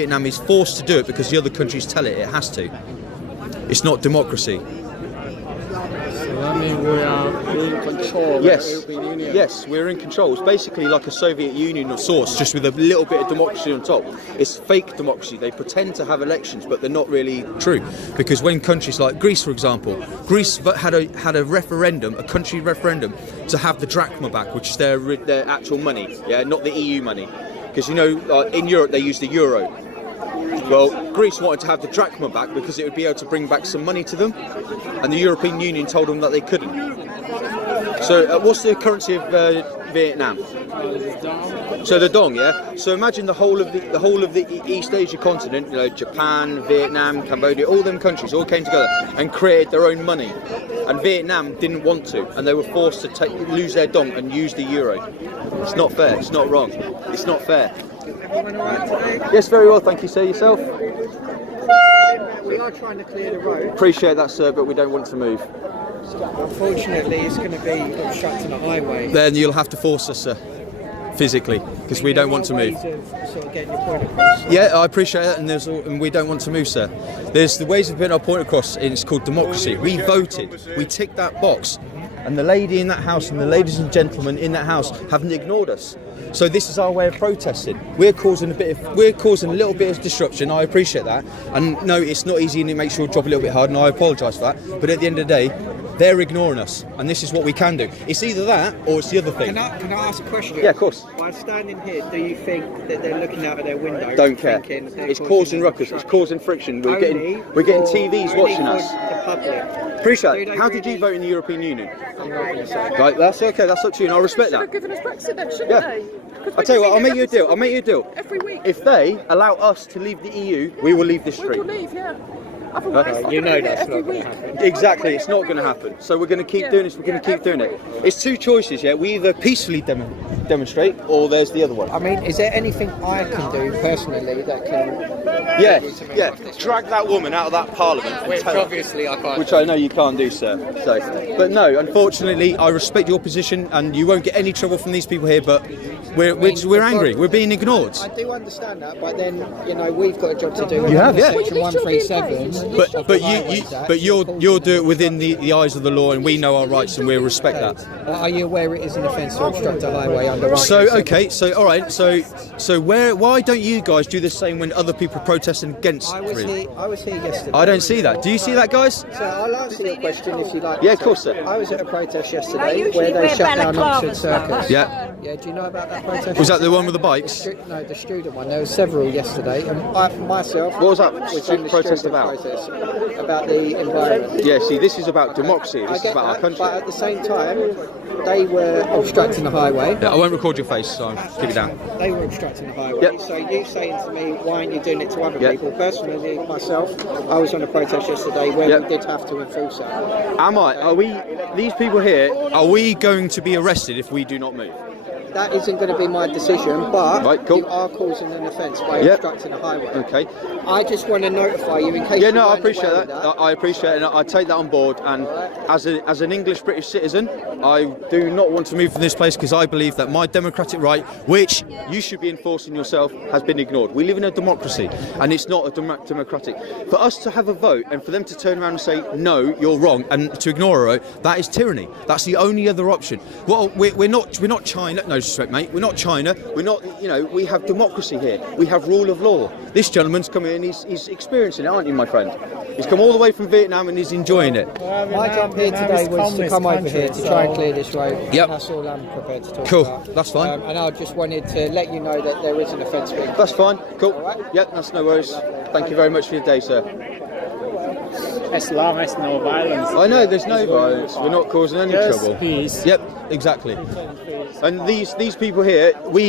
Vietnam is forced to do it because the other countries tell it has to. It's not democracy. So I mean, we are in control. Yes, of the European Union. yes, we're in control. It's basically like a Soviet Union of sorts, just with a little bit of democracy on top. It's fake democracy. They pretend to have elections, but they're not really true. Because when countries like Greece, for example, Greece had a referendum, a country referendum, to have the drachma back, which is their actual money, yeah, not the EU money. Because in Europe they use the euro. Well, Greece wanted to have the drachma back because it would be able to bring back some money to them, and the European Union told them that they couldn't. So, what's the currency of Vietnam? So the dong, yeah. So imagine the whole of the East Asia continent, Japan, Vietnam, Cambodia, all them countries all came together and created their own money, and Vietnam didn't want to, and they were forced to lose their dong and use the euro. It's not fair. It's not wrong. It's not fair. Yes, very well, thank you, sir. Yourself? We are trying to clear the road. Appreciate that, sir, but we don't want to move. Unfortunately, it's going to be obstructing the highway. Then you'll have to force us, sir, physically, because we don't want to move. Ways of sort of getting your point across. Yeah, I appreciate that, and we don't want to move, sir. There's the ways of putting our point across, and it's called democracy. We voted, we ticked that box, and the lady in that house and the ladies and gentlemen in that house haven't ignored us. So this is our way of protesting. We're causing a little bit of disruption. I appreciate that, and no, it's not easy, and it makes your job a little bit hard, and I apologise for that. But at the end of the day, they're ignoring us, and this is what we can do. It's either that or it's the other thing. Can I ask a question? Yeah, of course. By standing here, do you think that they're looking out of their window? Don't care. It's causing ruckus. It's causing friction. We're getting TVs watching us. The public. Appreciate it. How did you vote in the European Union? Right, that's okay. That's up to you, and I respect that. Given us Brexit then, shouldn't Yeah. they? I tell you what, I'll make you a deal. I'll make you a deal. Every week. If they allow us to leave the EU, we will leave this We street. will leave, yeah. Otherwise, I'm You gonna know be here that's every not going week. to happen. Exactly, it's not going to happen. So we're going to keep doing this. We're going to keep doing it. It's two choices, yeah. We either peacefully demonstrate, or there's the other one. I mean, is there anything I can do personally that can... Yeah. Drag that woman out of that parliament. And Which tell her- obviously I can't. Which I know you can't do, sir. So, but no, unfortunately, I respect your position, and you won't get any trouble from these people here. But we're angry. We're being ignored. I do understand that, but then we've got a job to do. You have, yeah. Section 137. But you'll do it within the eyes of the law, and we know our rights, and we'll respect that. Are you aware it is an offence to obstruct a highway under? So okay, so all right, so why don't you guys do the same when other people are protesting against freedom? I was here yesterday. I don't see that. Do you see that, guys? So I'll answer your question if you like. Yeah, of course, sir. I was at a protest yesterday where they shut down Oxford Circus. Yeah. Yeah, do you know about that protest? Was that the one with the bikes? No, the student one. There were several yesterday, and I myself. What was that in the protest student about? Protest about the environment. Yeah, see, this is about democracy. I This is get about our that, country. but at the same time, they were obstructing the highway. Yeah, I won't record your face, so I'll keep it down. They were obstructing the highway. Yep. So you saying to me, why aren't you doing it to other Yep. people? Personally, myself, I was on a protest yesterday where Yep. we did have to enforce that. Am I? Are we? These people here? Are we going to be arrested if we do not move? That isn't going to be my decision, but Right, cool. you are causing an offence by Yep. obstructing a highway. Okay. I just want to notify you in case. Yeah, you no, I weren't appreciate aware that. of I appreciate it, and I take that on board. And as an English British citizen, I do not want to move from this place because I believe that my democratic right, which you should be enforcing yourself, has been ignored. We live in a democracy, and it's not a democratic. For us to have a vote and for them to turn around and say no, you're wrong, and to ignore a vote, that is tyranny. That's the only other option. Well, we're not China. No disrespect, mate. We're not China. We're not. We have democracy here. We have rule of law. This gentleman's come in. He's experiencing it, aren't you, my friend? He's come all the way from Vietnam and he's enjoying it. My job here today was to come over here to try and clear this road. Yep. That's all I'm prepared to talk Cool. about. That's fine. And I just wanted to let you know that there is an offence being. That's fine. Cool. All right. Yep, that's no worries. Thank you very much for your day, sir. As long as no violence. I know there's no violence. We're not causing any Just trouble. peace. Yep, exactly. And these people here, we